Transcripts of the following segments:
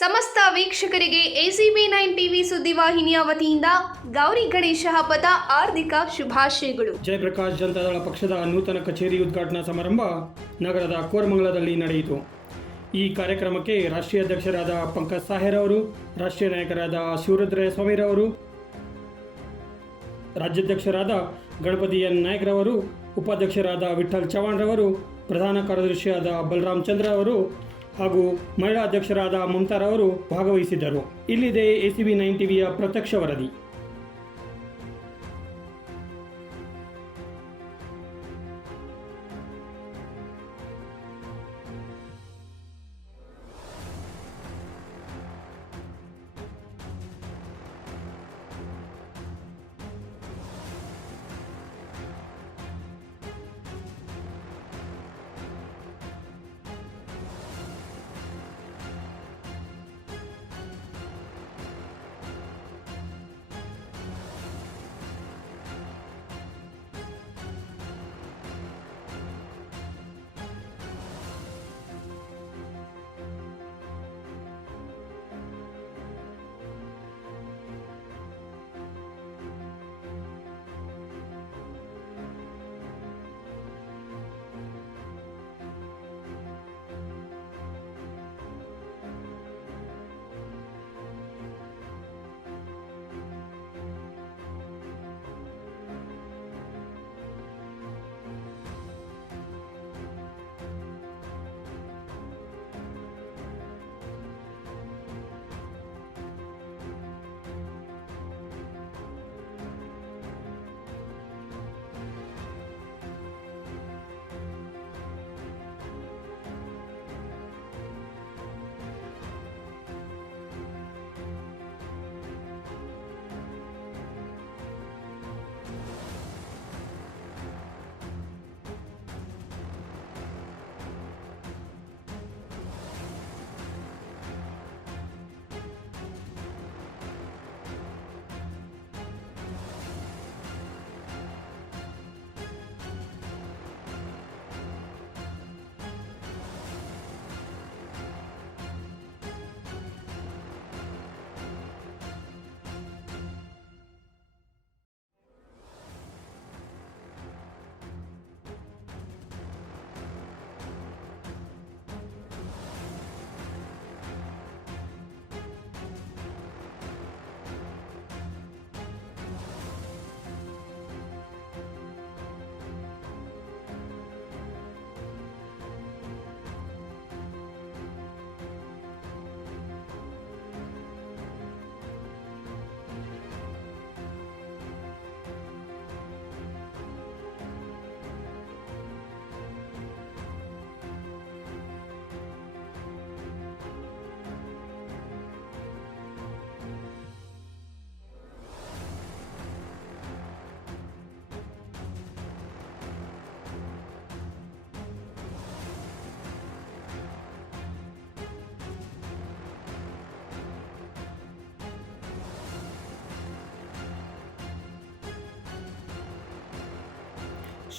ಸಮಸ್ತ ವೀಕ್ಷಕರಿಗೆ ACB9 TV ಸುದ್ದಿವಾಹಿನಿಯ ವತಿಯಿಂದ ಗೌರಿ ಗಣೇಶ ಹಬ್ಬದ ಹಾರ್ದಿಕ ಶುಭಾಶಯಗಳು. ಜಯಪ್ರಕಾಶ್ ಜನತಾದಳ ಪಕ್ಷದ ನೂತನ ಕಚೇರಿ ಉದ್ಘಾಟನಾ ಸಮಾರಂಭ ನಗರದ ಕೋರಮಂಗಲದಲ್ಲಿ ನಡೆಯಿತು. ಈ ಕಾರ್ಯಕ್ರಮಕ್ಕೆ ರಾಷ್ಟ್ರೀಯ ಅಧ್ಯಕ್ಷರಾದ ಪಂಕಜ್ ಸಾಹೇರ್ ಅವರು, ರಾಷ್ಟ್ರೀಯ ನಾಯಕರಾದ ಶಿವರುದ್ರಯ್ಯ ಸ್ವಾಮಿರವರು, ರಾಜ್ಯಾಧ್ಯಕ್ಷರಾದ ಗಣಪತಿ ಎನ್ ನಾಯ್ಕರವರು, ಉಪಾಧ್ಯಕ್ಷರಾದ ವಿಠಲ್ ಚವಾಣ್ ರವರು, ಪ್ರಧಾನ ಕಾರ್ಯದರ್ಶಿಯಾದ ಬಲರಾಮ್ ಚಂದ್ರ ಅವರು ಹಾಗೂ ಮಹಿಳಾ ಅಧ್ಯಕ್ಷರಾದ ಮಮತಾರವರು ಭಾಗವಹಿಸಿದ್ದರು. ಇಲ್ಲಿದೆ ACB9 ಟಿವಿಯ ಪ್ರತ್ಯಕ್ಷ ವರದಿ.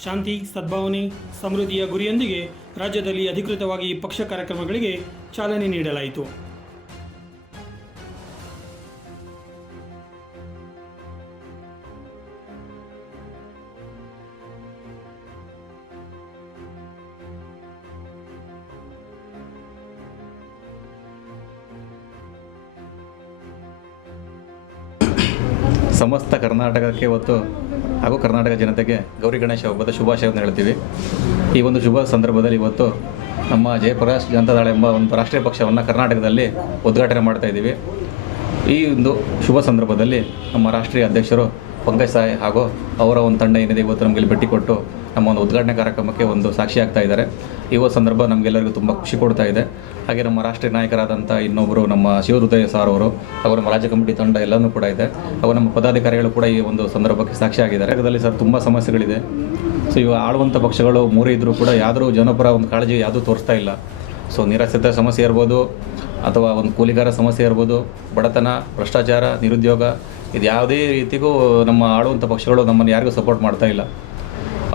ಶಾಂತಿ, ಸದ್ಭಾವನೆ, ಸಮೃದ್ಧಿಯ ಗುರಿಯೊಂದಿಗೆ ರಾಜ್ಯದಲ್ಲಿ ಅಧಿಕೃತವಾಗಿ ಪಕ್ಷ ಕಾರ್ಯಕ್ರಮಗಳಿಗೆ ಚಾಲನೆ ನೀಡಲಾಯಿತು. ಸಮಸ್ತ ಕರ್ನಾಟಕಕ್ಕೆ ಇವತ್ತು ಹಾಗೂ ಕರ್ನಾಟಕ ಜನತೆಗೆ ಗೌರಿ ಗಣೇಶ ಹಬ್ಬದ ಶುಭಾಶಯವನ್ನು ಹೇಳ್ತೀವಿ. ಈ ಒಂದು ಶುಭ ಸಂದರ್ಭದಲ್ಲಿ ಇವತ್ತು ನಮ್ಮ ಜಯಪ್ರಕಾಶ್ ಜನತಾದಳ ಎಂಬ ಒಂದು ರಾಷ್ಟ್ರೀಯ ಪಕ್ಷವನ್ನು ಕರ್ನಾಟಕದಲ್ಲಿ ಉದ್ಘಾಟನೆ ಮಾಡ್ತಾ ಇದ್ದೀವಿ. ಈ ಒಂದು ಶುಭ ಸಂದರ್ಭದಲ್ಲಿ ನಮ್ಮ ರಾಷ್ಟ್ರೀಯ ಅಧ್ಯಕ್ಷರು ಪಂಕಜ್ ಸಾಯ್ ಹಾಗೂ ಅವರ ಒಂದು ತಂಡ ಏನಿದೆ ಇವತ್ತು ನಮಗೆ ಭೇಟಿ ಕೊಟ್ಟು ನಮ್ಮ ಒಂದು ಉದ್ಘಾಟನೆ ಕಾರ್ಯಕ್ರಮಕ್ಕೆ ಒಂದು ಸಾಕ್ಷಿ ಆಗ್ತಾ ಇದ್ದಾರೆ. ಈ ಒಂದು ಸಂದರ್ಭ ನಮಗೆಲ್ಲರಿಗೂ ತುಂಬ ಖುಷಿ ಕೊಡ್ತಾ ಇದೆ. ಹಾಗೆ ನಮ್ಮ ರಾಷ್ಟ್ರೀಯ ನಾಯಕರಾದಂಥ ಇನ್ನೊಬ್ಬರು ನಮ್ಮ ಶಿವರುದ್ರಯ್ಯ ಸಾರ್ ಅವರು ಹಾಗೂ ನಮ್ಮ ರಾಜ್ಯ ಕಮಿಟಿ ತಂಡ ಎಲ್ಲನೂ ಕೂಡ ಇದೆ. ಹಾಗೂ ನಮ್ಮ ಪದಾಧಿಕಾರಿಗಳು ಕೂಡ ಈ ಒಂದು ಸಂದರ್ಭಕ್ಕೆ ಸಾಕ್ಷಿಯಾಗಿದ್ದಾರೆ. ಅದರಲ್ಲಿ ಸರ್ ತುಂಬ ಸಮಸ್ಯೆಗಳಿದೆ. ಸೊ ಇವು ಆಳುವಂಥ ಪಕ್ಷಗಳು ಮೂರೇ ಇದ್ದರೂ ಕೂಡ ಯಾವುದೂ ಜನಪರ ಒಂದು ಕಾಳಜಿ ಯಾವುದೂ ತೋರಿಸ್ತಾ ಇಲ್ಲ. ಸೊ ನಿರಾಶ್ರಿತ ಸಮಸ್ಯೆ ಇರ್ಬೋದು, ಅಥವಾ ಒಂದು ಕೂಲಿಗಾರ ಸಮಸ್ಯೆ ಇರ್ಬೋದು, ಬಡತನ, ಭ್ರಷ್ಟಾಚಾರ, ನಿರುದ್ಯೋಗ, ಇದು ಯಾವುದೇ ರೀತಿಗೂ ನಮ್ಮ ಆಳುವಂಥ ಪಕ್ಷಗಳು ನಮ್ಮನ್ನು ಯಾರಿಗೂ ಸಪೋರ್ಟ್ ಮಾಡ್ತಾ ಇಲ್ಲ.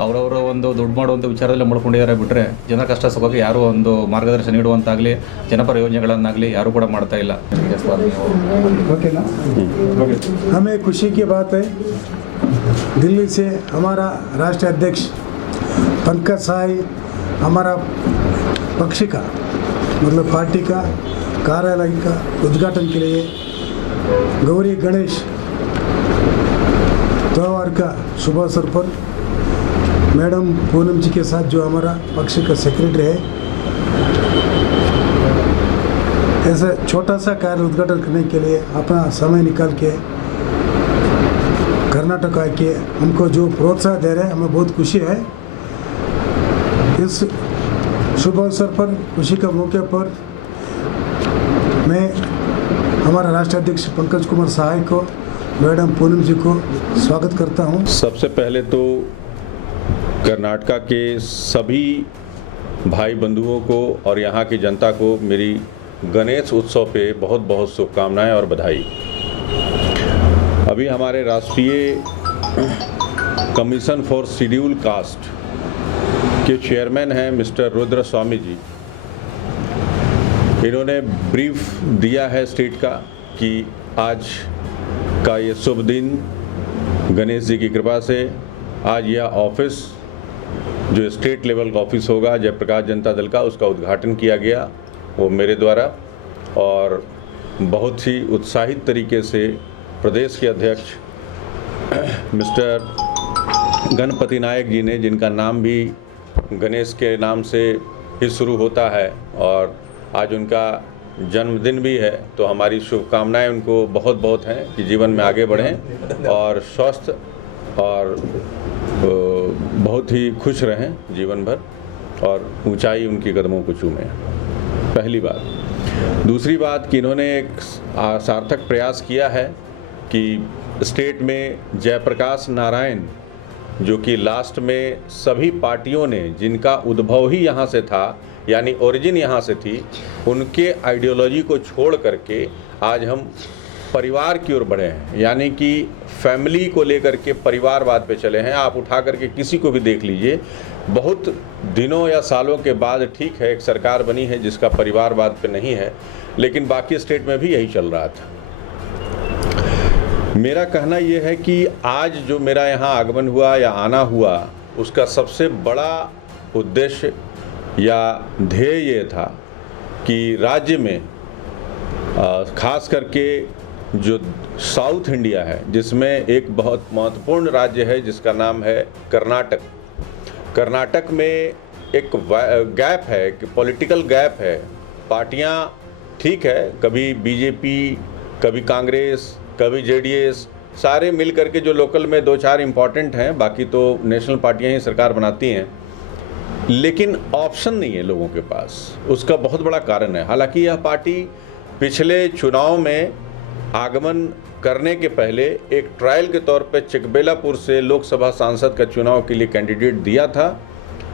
ಅವರವರ ಒಂದು ದುಡ್ಡು ಮಾಡುವಂಥ ವಿಚಾರದಲ್ಲಿ ಮಾಡ್ಕೊಂಡಿದ್ದಾರೆ ಬಿಟ್ಟರೆ ಜನರ ಕಷ್ಟ ಸುಖಕ್ಕೆ ಯಾರೂ ಒಂದು ಮಾರ್ಗದರ್ಶನ ನೀಡುವಂತಾಗಲಿ ಜನಪರ ಯೋಜನೆಗಳನ್ನಾಗಲಿ ಯಾರೂ ಕೂಡ ಮಾಡ್ತಾ ಇಲ್ಲ. ओके ना हमें खुशी की बात है, दिल्ली से हमारा राष्ट्रीय अध्यक्ष पंकज साई हमारा पक्ष का मतलब पार्टी का कार्यालय का उद्घाटन के लिए गौरी गणेश त्यौहार का शुभ अवसर पर मैडम पूनम जी के साथ जो हमारा पक्ष का सेक्रेटरी है, ऐसे छोटा सा कार्य उद्घाटन करने के लिए अपना समय निकाल के कर्नाटक आके हमको जो प्रोत्साहन दे रहे हैं, हमें बहुत खुशी है। इस शुभ अवसर पर, खुशी के मौके पर मैं हमारा राष्ट्रीय अध्यक्ष पंकज कुमार सहाय को, मैडम पूनम जी को स्वागत करता हूँ। सबसे पहले तो कर्नाटका के सभी भाई बंधुओं को और यहाँ की जनता को मेरी गणेश उत्सव पे बहुत बहुत शुभकामनाएं और बधाई। अभी हमारे राष्ट्रीय कमीशन फॉर शेड्यूल कास्ट के चेयरमैन हैं मिस्टर रुद्र स्वामी जी। इन्होंने ब्रीफ दिया है स्टेट का कि आज का ये शुभ दिन गणेश जी की कृपा से आज यह ऑफिस जो स्टेट लेवल का ऑफिस होगा जयप्रकाश जनता दल का, उसका उद्घाटन किया गया वो मेरे द्वारा, और बहुत ही उत्साहित तरीके से प्रदेश के अध्यक्ष मिस्टर गणपति नायक जी ने, जिनका नाम भी गणेश के नाम से ही शुरू होता है और आज उनका जन्मदिन भी है, तो हमारी शुभकामनाएं उनको बहुत बहुत हैं कि जीवन में आगे बढ़ें और स्वस्थ और बहुत ही खुश रहें जीवन भर और ऊंचाई उनकी कदमों को चूमें। पहली बात। दूसरी बात कि इन्होंने एक सार्थक प्रयास किया है कि स्टेट में जयप्रकाश नारायण, जो कि लास्ट में सभी पार्टियों ने, जिनका उद्भव ही यहाँ से था यानी ओरिजिन यहाँ से थी, उनके आइडियोलॉजी को छोड़ करके आज हम परिवार की ओर बढ़े हैं, यानी कि फैमिली को लेकर के परिवारवाद पे चले हैं। आप उठा करके किसी को भी देख लीजिए, बहुत दिनों या सालों के बाद ठीक है एक सरकार बनी है जिसका परिवारवाद पे नहीं है, लेकिन बाकी स्टेट में भी यही चल रहा था। मेरा कहना यह है कि आज जो मेरा यहाँ आगमन हुआ या आना हुआ, उसका सबसे बड़ा उद्देश्य या ध्येय ये था कि राज्य में खास करके जो साउथ इंडिया है, जिसमें एक बहुत महत्वपूर्ण राज्य है जिसका नाम है कर्नाटक। कर्नाटक में एक गैप है, एक पॉलिटिकल गैप है। पार्टियां ठीक है, कभी बीजेपी, कभी कांग्रेस, कभी जेडीएस, सारे मिल करके जो लोकल में दो चार इम्पॉर्टेंट हैं, बाकी तो नेशनल पार्टियां ही सरकार बनाती हैं, लेकिन ऑप्शन नहीं है लोगों के पास। उसका बहुत बड़ा कारण है। हालांकि यह पार्टी पिछले चुनाव में आगमन करने के पहले एक ट्रायल के तौर पे चिकबेलापुर से लोकसभा सांसद का चुनाव के लिए कैंडिडेट दिया था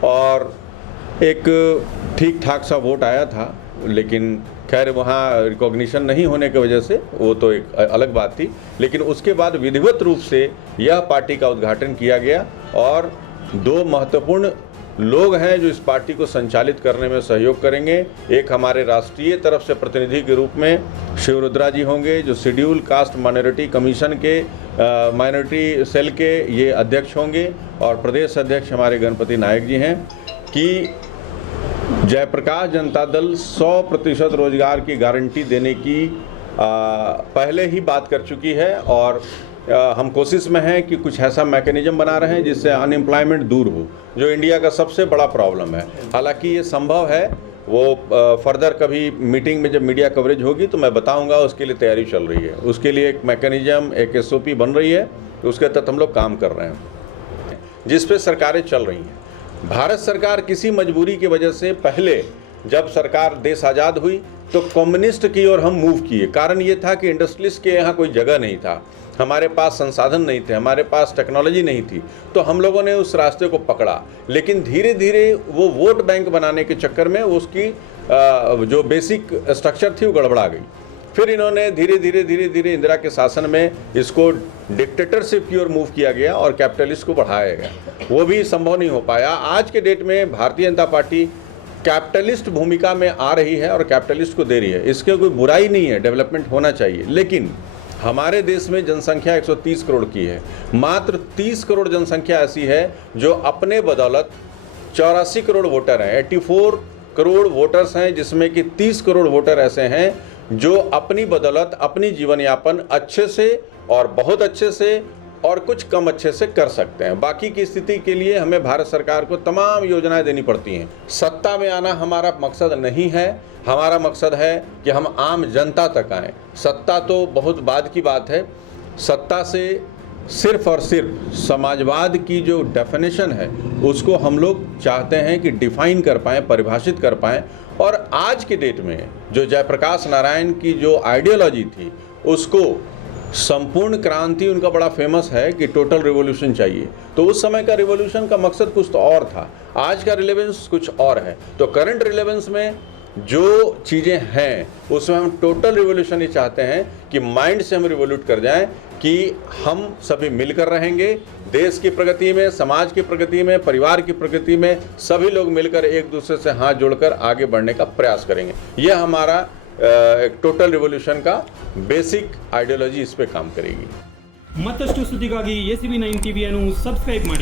और एक ठीक ठाक सा वोट आया था, लेकिन खैर वहाँ रिकॉग्निशन नहीं होने की वजह से वो तो एक अलग बात थी। लेकिन उसके बाद विधिवत रूप से यह पार्टी का उद्घाटन किया गया और दो महत्वपूर्ण लोग हैं जो इस पार्टी को संचालित करने में सहयोग करेंगे। एक हमारे राष्ट्रीय तरफ से प्रतिनिधि के रूप में शिव रुद्रा जी होंगे, जो शेड्यूल कास्ट माइनॉरिटी कमीशन के माइनॉरिटी सेल के ये अध्यक्ष होंगे, और प्रदेश अध्यक्ष हमारे गणपति नायक जी हैं। कि जयप्रकाश जनता दल 100% रोजगार की गारंटी देने की पहले ही बात कर चुकी है, और हम कोशिश में हैं कि कुछ ऐसा मैकेनिज्म बना रहे हैं जिससे अनएम्प्लॉयमेंट दूर हो, जो इंडिया का सबसे बड़ा प्रॉब्लम है। हालांकि ये संभव है, वो फर्दर कभी मीटिंग में जब मीडिया कवरेज होगी तो मैं बताऊंगा, उसके लिए तैयारी चल रही है। उसके लिए एक मैकेनिज्म, एक SOP बन रही है, तो उसके तहत हम लोग काम कर रहे हैं, जिस पे सरकारें चल रही हैं। भारत सरकार किसी मजबूरी की वजह से पहले जब सरकार देश आज़ाद हुई तो कम्युनिस्ट की ओर हम मूव किए। कारण ये था कि इंडस्ट्रियलिस्ट के यहाँ कोई जगह नहीं था, हमारे पास संसाधन नहीं थे, हमारे पास टेक्नोलॉजी नहीं थी, तो हम लोगों ने उस रास्ते को पकड़ा। लेकिन धीरे धीरे वो वोट बैंक बनाने के चक्कर में उसकी जो बेसिक स्ट्रक्चर थी वो गड़बड़ा गई। फिर इन्होंने धीरे धीरे इंदिरा के शासन में इसको डिक्टेटरशिप की ओर मूव किया गया और कैपिटलिस्ट को बढ़ाया गया, वो भी संभव नहीं हो पाया। आज के डेट में भारतीय जनता पार्टी कैपिटलिस्ट भूमिका में आ रही है और कैपिटलिस्ट को दे रही है, इसके कोई बुराई नहीं है, डेवलपमेंट होना चाहिए। लेकिन हमारे देश में जनसंख्या 130 करोड़ की है, मात्र 30 करोड़ जनसंख्या ऐसी है जो अपने बदौलत 84 करोड़ वोटर हैं, 84 करोड़ वोटर्स हैं, जिसमें कि 30 करोड़ वोटर ऐसे हैं जो अपनी बदौलत अपनी जीवन यापन अच्छे से और बहुत अच्छे से और कुछ कम अच्छे से कर सकते हैं। बाकी की स्थिति के लिए हमें भारत सरकार को तमाम योजनाएं देनी पड़ती हैं। सत्ता में आना हमारा मकसद नहीं है, हमारा मकसद है कि हम आम जनता तक आएँ। सत्ता तो बहुत बाद की बात है, सत्ता से सिर्फ और सिर्फ समाजवाद की जो डेफिनेशन है उसको हम लोग चाहते हैं कि डिफाइन कर पाएँ, परिभाषित कर पाएँ। और आज के डेट में जो जयप्रकाश नारायण की जो आइडियोलॉजी थी उसको संपूर्ण क्रांति, उनका बड़ा फेमस है कि टोटल रिवॉल्यूशन चाहिए, तो उस समय का रिवॉल्यूशन का मकसद कुछ तो और था, आज का रिलेवेंस कुछ और है। तो करंट रिलेवेंस में जो चीज़ें हैं उसमें हम टोटल रिवॉल्यूशन ही चाहते हैं कि माइंड से हम रिवॉल्यूट कर जाएं कि हम सभी मिलकर रहेंगे, देश की प्रगति में, समाज की प्रगति में, परिवार की प्रगति में सभी लोग मिलकर एक दूसरे से हाथ जोड़कर आगे बढ़ने का प्रयास करेंगे। यह हमारा एक टोटल रिवॉल्यूशन का बेसिक आइडियोलॉजी इस पे काम करेगी। ಮತ್ತಷ್ಟು ಸುದ್ದಿಗಾಗಿ ACB9 ಟಿವಿಯನ್ನು ಸಬ್ಸ್ಕ್ರೈಬ್ ಮಾಡಿ.